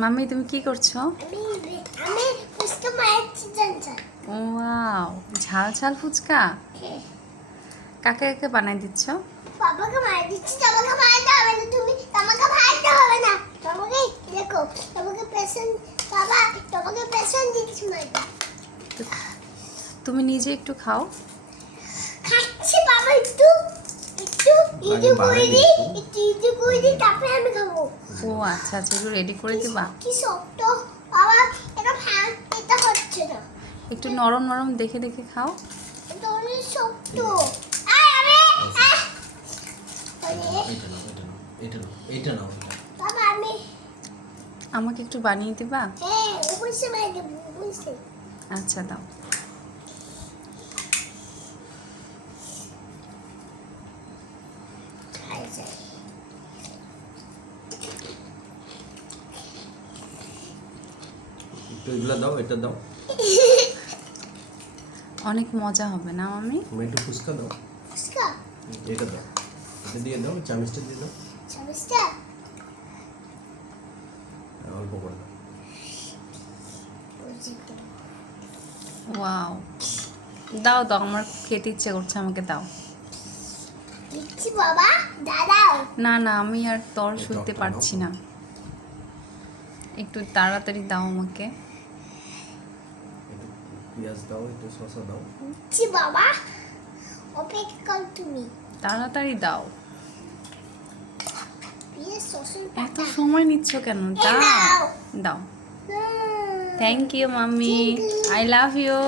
Mummy তুমি কি করছো? আমি ফুচকা মারছি জানছা। ওয়াও, ঝাল ঝাল ফুচকা কাকে কাকে বানাই দিচ্ছ? বাবাকে মার দিচ্ছি, তোমাকে মারতে হবে না। তুমি তোমাকে মারতে হবে না। তোমাকে দেখো, তোমাকে পেশেন্ট বাবা, তোমাকে পেশেন্ট দিচ্ছি মারতে। তুমি নিজে একটু খাও। খাচ্ছি বাবা, একটু একটু ইজি করে দি, একটু ইজি করে দি, তারপরে আমি খাবো। ও আচ্ছা আচ্ছা, একটু রেডি করে দিবা। কি শক্ত বাবা, এটা ভাঙ, এটা হচ্ছে না। একটু নরম নরম দেখে দেখে খাও। এটা অনেক শক্ত। আরে এটা নাও। বাবা আমি আমাকে একটু বানিয়ে দিবা? অবশ্যই মার দেবো, অবশ্যই। আচ্ছা দাও। একটু এগুলো দাও, এটা দাও। অনেক মজা হবে না মাম্মি? তুমি একটু ফুচকা দাও। ফুচকা এটা দাও, এটা দিয়ে দাও, চামচটা দিয়ে দাও। চামচটা অল্প করে দাও। ওয়াও, দাও দাও, আমার খেতে ইচ্ছে করছে, আমাকে দাও। দিচ্ছি বাবা, দাদাও। না না, আমি আর তর সইতে পারছি না, একটু তাড়াতাড়ি দাও আমাকে। একটু পেঁয়াজ দাও, একটু শসা দাও। দিচ্ছি বাবা, অপেক্ষা কর তুমি। তাড়াতাড়ি দাও। প্লিজ শ্বশুর এত সময় নিচ্ছ কেন? দাও দাও। Thank you mummy, I love you.